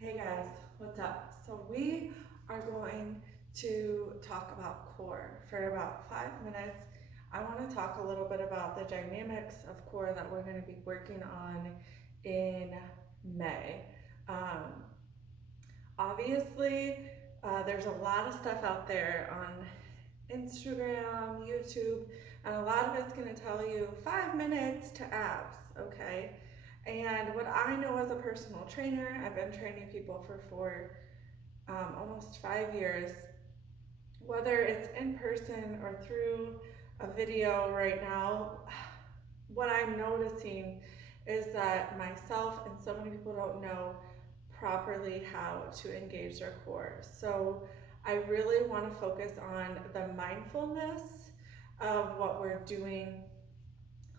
Hey guys, what's up? So we are going to talk about core for about 5 minutes. I want to talk a little bit about the dynamics of core that we're going to be working on in May. Um, Obviously, there's a lot of stuff out there on Instagram, YouTube, and a lot of it's going to tell you 5 minutes to abs, okay? And what I know as a personal trainer, I've been training people for almost 5 years, whether it's in person or through a video right now. What I'm noticing is that myself and so many people don't know properly how to engage their core. So I really want to focus on the mindfulness of what we're doing,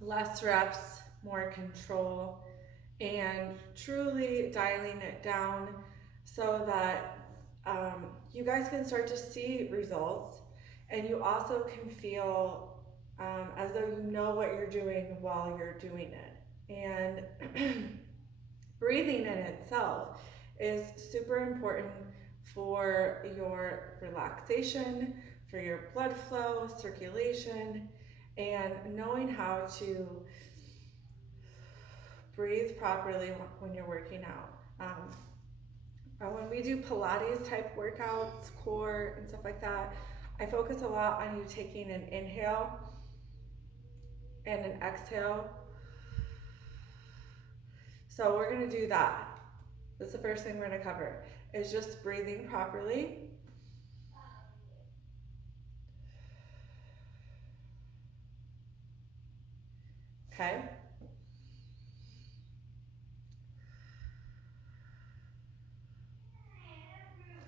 less reps, more control, and truly dialing it down so that you guys can start to see results, and you also can feel as though you know what you're doing while you're doing it. And breathing in itself is super important for your relaxation, for your blood flow, circulation, and knowing how to breathe properly when you're working out. When we do Pilates type workouts, core, and stuff like that, I focus a lot on you taking an inhale and an exhale. So we're gonna do that. That's the first thing we're gonna cover, is just breathing properly. Okay?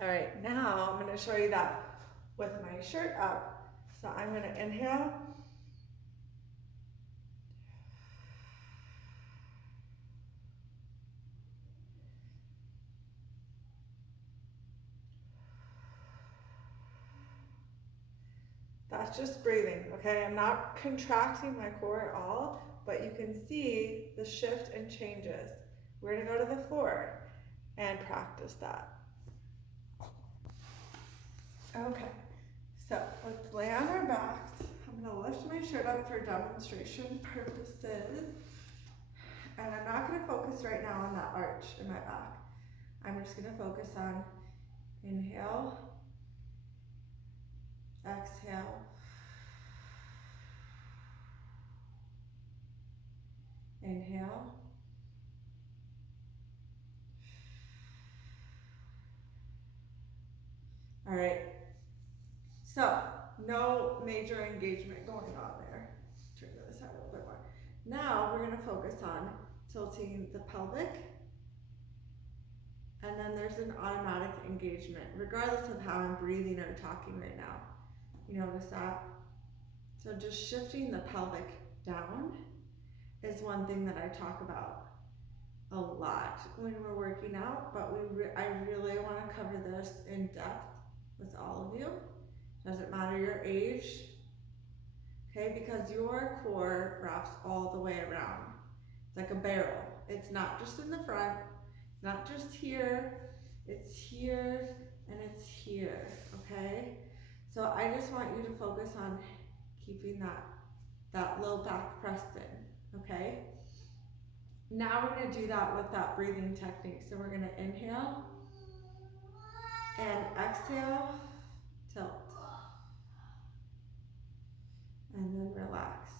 All right, now I'm gonna show you that with my shirt up. So I'm gonna inhale. That's just breathing, okay? I'm not contracting my core at all, but you can see the shift and changes. We're gonna go to the floor and practice that. Okay, so let's lay on our backs. I'm gonna lift my shirt up for demonstration purposes. And I'm not gonna focus right now on that arch in my back. I'm just gonna focus on inhale, exhale, inhale, all right. So, no major engagement going on there. Turn to the side a little bit more. Now we're gonna focus on tilting the pelvic, and then there's an automatic engagement, regardless of how I'm breathing or talking right now. You notice that? So just shifting the pelvic down is one thing that I talk about a lot when we're working out, but I really want to cover this in depth with all of you. Doesn't matter your age, okay? Because your core wraps all the way around. It's like a barrel. It's not just in the front, not just here, it's here and it's here, okay? So I just want you to focus on keeping that low back pressed in, okay? Now we're gonna do that with that breathing technique. So we're gonna inhale and exhale, tilt, and then relax.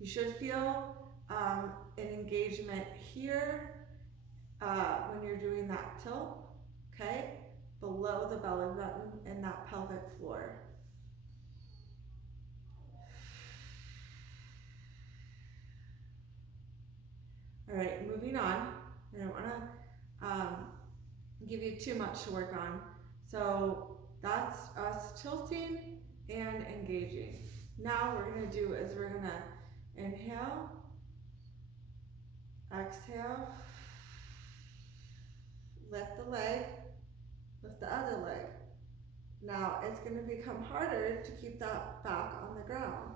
You should feel an engagement here when you're doing that tilt, okay? Below the belly button and that pelvic floor. All right, moving on. I don't wanna give you too much to work on. So that's us tilting and engaging. Now what we're gonna do is we're gonna inhale, exhale, lift the leg, lift the other leg. Now it's gonna become harder to keep that back on the ground.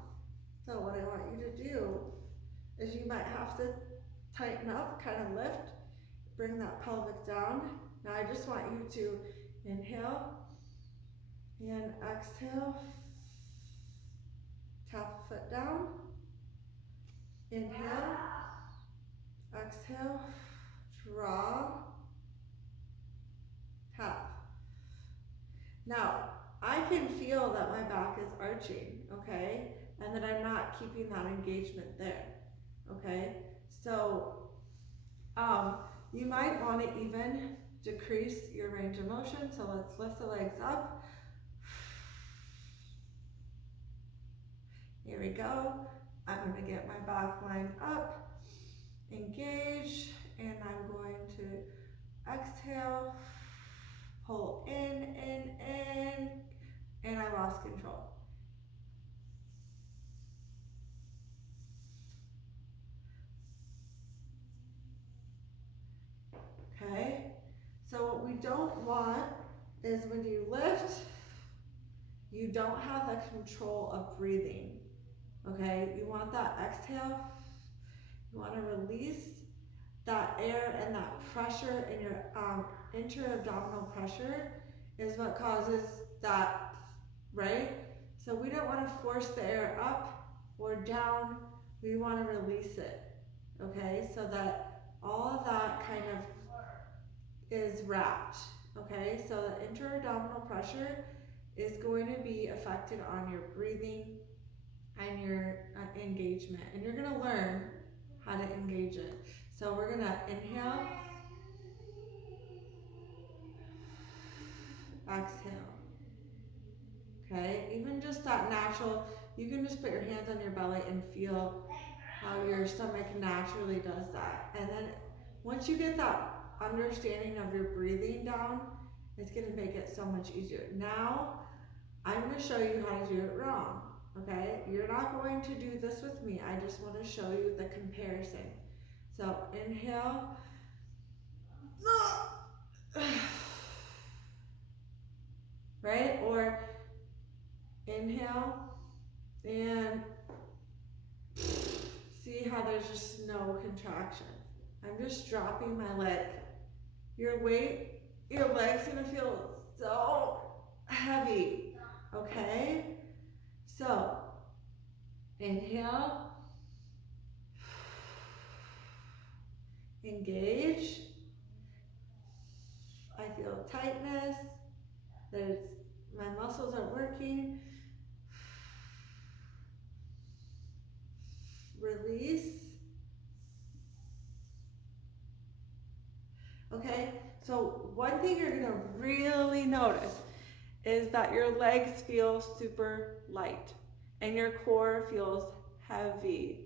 So what I want is you might have to tighten up, kind of lift, bring that pelvic down. Now I just want you to inhale and exhale. Tap the foot down. Inhale, exhale, draw, tap. Now, I can feel that my back is arching, okay? And that I'm not keeping that engagement there, okay? So, you might want to even decrease your range of motion. So let's lift the legs up. Here we go. I'm going to get my back line up, engage, and I'm going to exhale, pull in, and I lost control. Okay, so what we don't want is when you lift, you don't have that control of breathing. Okay, you want that exhale, you want to release that air, and that pressure in your intra-abdominal pressure is what causes that, right? So we don't want to force the air up or down, we want to release it, okay? So that all of that kind of is wrapped, okay? So the intra-abdominal pressure is going to be affected on your breathing and your engagement, and you're going to learn how to engage it. So we're going to inhale, exhale, okay? Even just that natural, you can just put your hands on your belly and feel how your stomach naturally does that. And then once you get that understanding of your breathing down, it's going to make it so much easier. Now, I'm going to show you how to do it wrong, okay? You're not going to do this with me. I just want to show you the comparison. So inhale, right? Or inhale and see how there's just no contraction. I'm just dropping my leg. Your weight, your leg's gonna feel so heavy, okay? So, inhale, engage. I feel tightness, my muscles are working. Release. Okay, so one thing you're gonna really notice is that your legs feel super light and your core feels heavy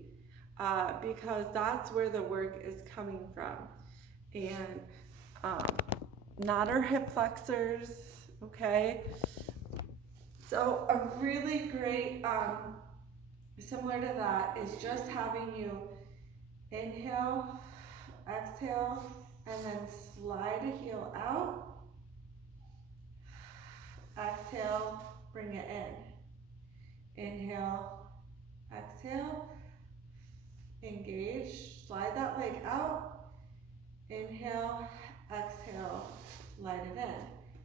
because that's where the work is coming from. And not our hip flexors, okay? So a really great, similar to that, is just having you inhale, exhale, and then slide a heel out. Exhale, bring it in. Inhale, exhale, engage, slide that leg out. Inhale, exhale, slide it in.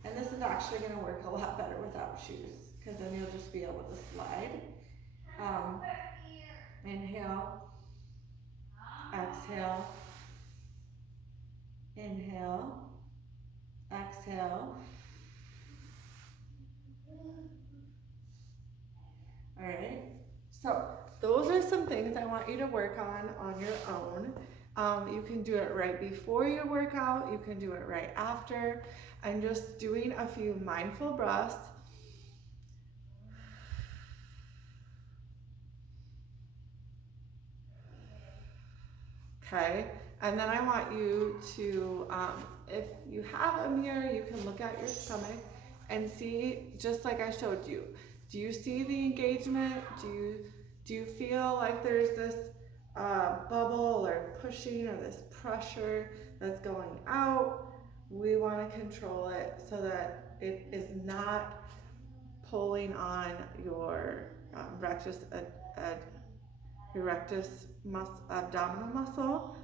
And this is actually going to work a lot better without shoes, because then you'll just be able to slide. Inhale, exhale, inhale, exhale. All right, so those are some things I want you to work on your own. You can do it right before your workout, you can do it right after, and just doing a few mindful breaths. Okay, and then I want you to, if you have a mirror, you can look at your stomach and see, just like I showed you, do you see the engagement? Do you feel like there's this bubble or pushing or this pressure that's going out? We want to control it so that it is not pulling on your rectus your rectus abdominal muscle,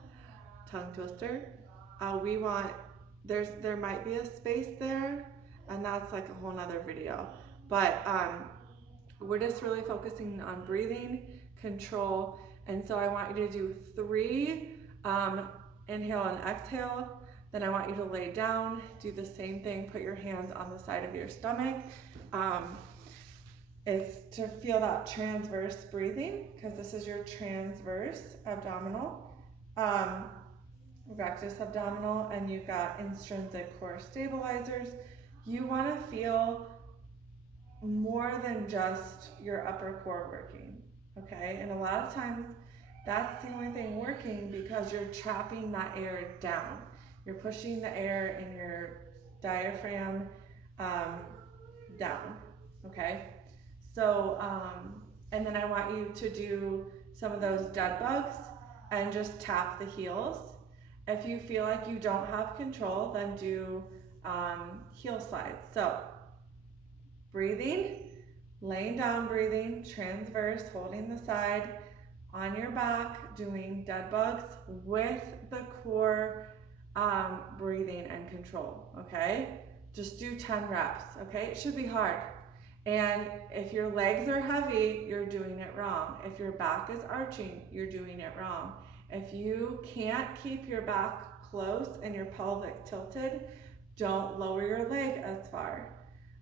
tongue twister. We want, there might be a space there, and that's like a whole nother video. But we're just really focusing on breathing, control, and so I want you to do 3 inhale and exhale. Then I want you to lay down, do the same thing, put your hands on the side of your stomach. Is to feel that transverse breathing, because this is your transverse abdominal, rectus abdominal, and you've got intrinsic core stabilizers. You want to feel more than just your upper core working, okay? And a lot of times that's the only thing working because you're trapping that air down. You're pushing the air in your diaphragm down, okay? So, and then I want you to do some of those dead bugs and just tap the heels. If you feel like you don't have control, then do heel slides. So, breathing, laying down breathing, transverse, holding the side, on your back, doing dead bugs with the core breathing and control, okay? Just do 10 reps, okay? It should be hard. And if your legs are heavy, you're doing it wrong. If your back is arching, you're doing it wrong. If you can't keep your back close and your pelvic tilted, don't lower your leg as far.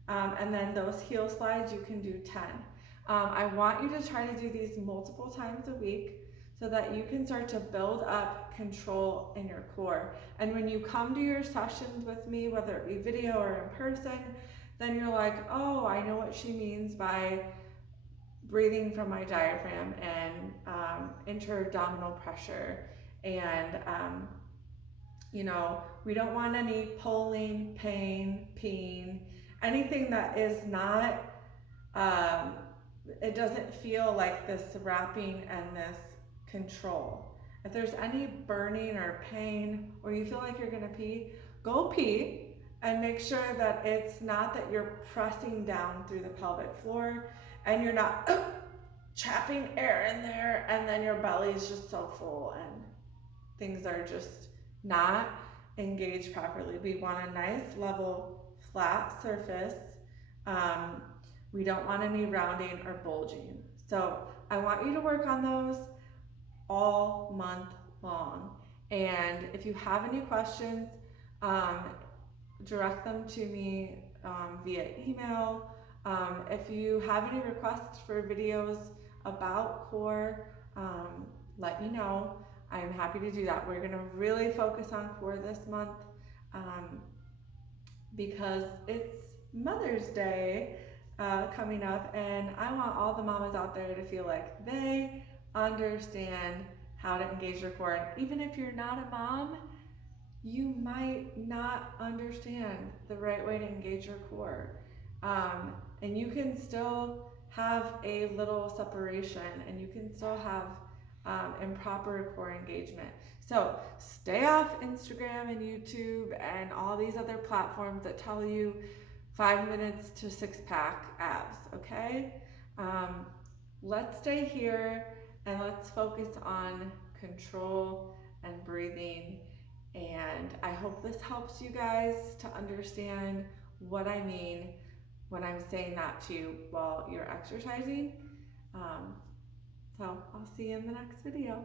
And then those heel slides, you can do 10. I want you to try to do these multiple times a week so that you can start to build up control in your core. And when you come to your sessions with me, whether it be video or in person, then you're like, oh, I know what she means by breathing from my diaphragm and intra-abdominal pressure. And, you know, we don't want any pulling, pain, peeing, anything that is not, it doesn't feel like this wrapping and this control. If there's any burning or pain, or you feel like you're gonna pee, go pee. And make sure that it's not that you're pressing down through the pelvic floor and you're not trapping air in there and then your belly is just so full and things are just not engaged properly. We want a nice, level, flat surface. We don't want any rounding or bulging. So I want you to work on those all month long. And if you have any questions, direct them to me via email. If you have any requests for videos about core, let me know. I'm happy to do that. We're gonna really focus on core this month because it's Mother's Day coming up, and I want all the mamas out there to feel like they understand how to engage your core. And even if you're not a mom, you might not understand the right way to engage your core. And you can still have a little separation and you can still have improper core engagement. So stay off Instagram and YouTube and all these other platforms that tell you 5 minutes to 6-pack abs, okay? Let's stay here and let's focus on control and breathing. And I hope this helps you guys to understand what I mean when I'm saying that to you while you're exercising. So I'll see you in the next video.